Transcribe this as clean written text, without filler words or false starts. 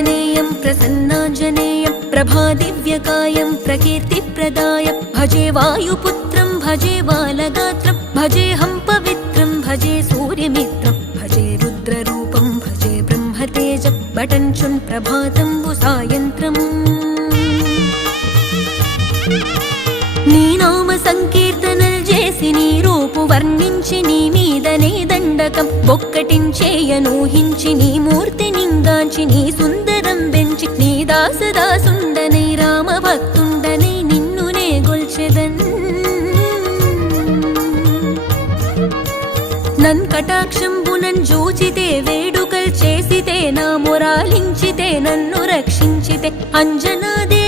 प्रसन्नाञ्जनेयं प्रसन्नाञ्जनेयं प्रभादिव्यकायं प्रकीर्तिप्रदायं भजे वायुपुत्रं भजे बालगात्रं भजेऽहं पवित्रं भजे सूर्यमित्रं भजे रुद्ररूपं भजे ब्रह्मतेजं बटञ्चुं प्रभातं सायन्त्रम् నీ నామ సంకీర్తనలు చేసి నీ రూపు వర్ణించి నీ మీదనే దండకం ఒక్కటించేయనూహించి నీ మూర్తి నింగాంచి నీ సుందరం పెంచి నీ దాసదాసుండనై రామ భక్తుండనై నిన్నునే గొల్చెదన్ నన్ కటాక్షంబునన్ జూచితే వేడుకల్ చేసితే నా మొరాలించితే నన్ను రక్షించితే అంజనాదే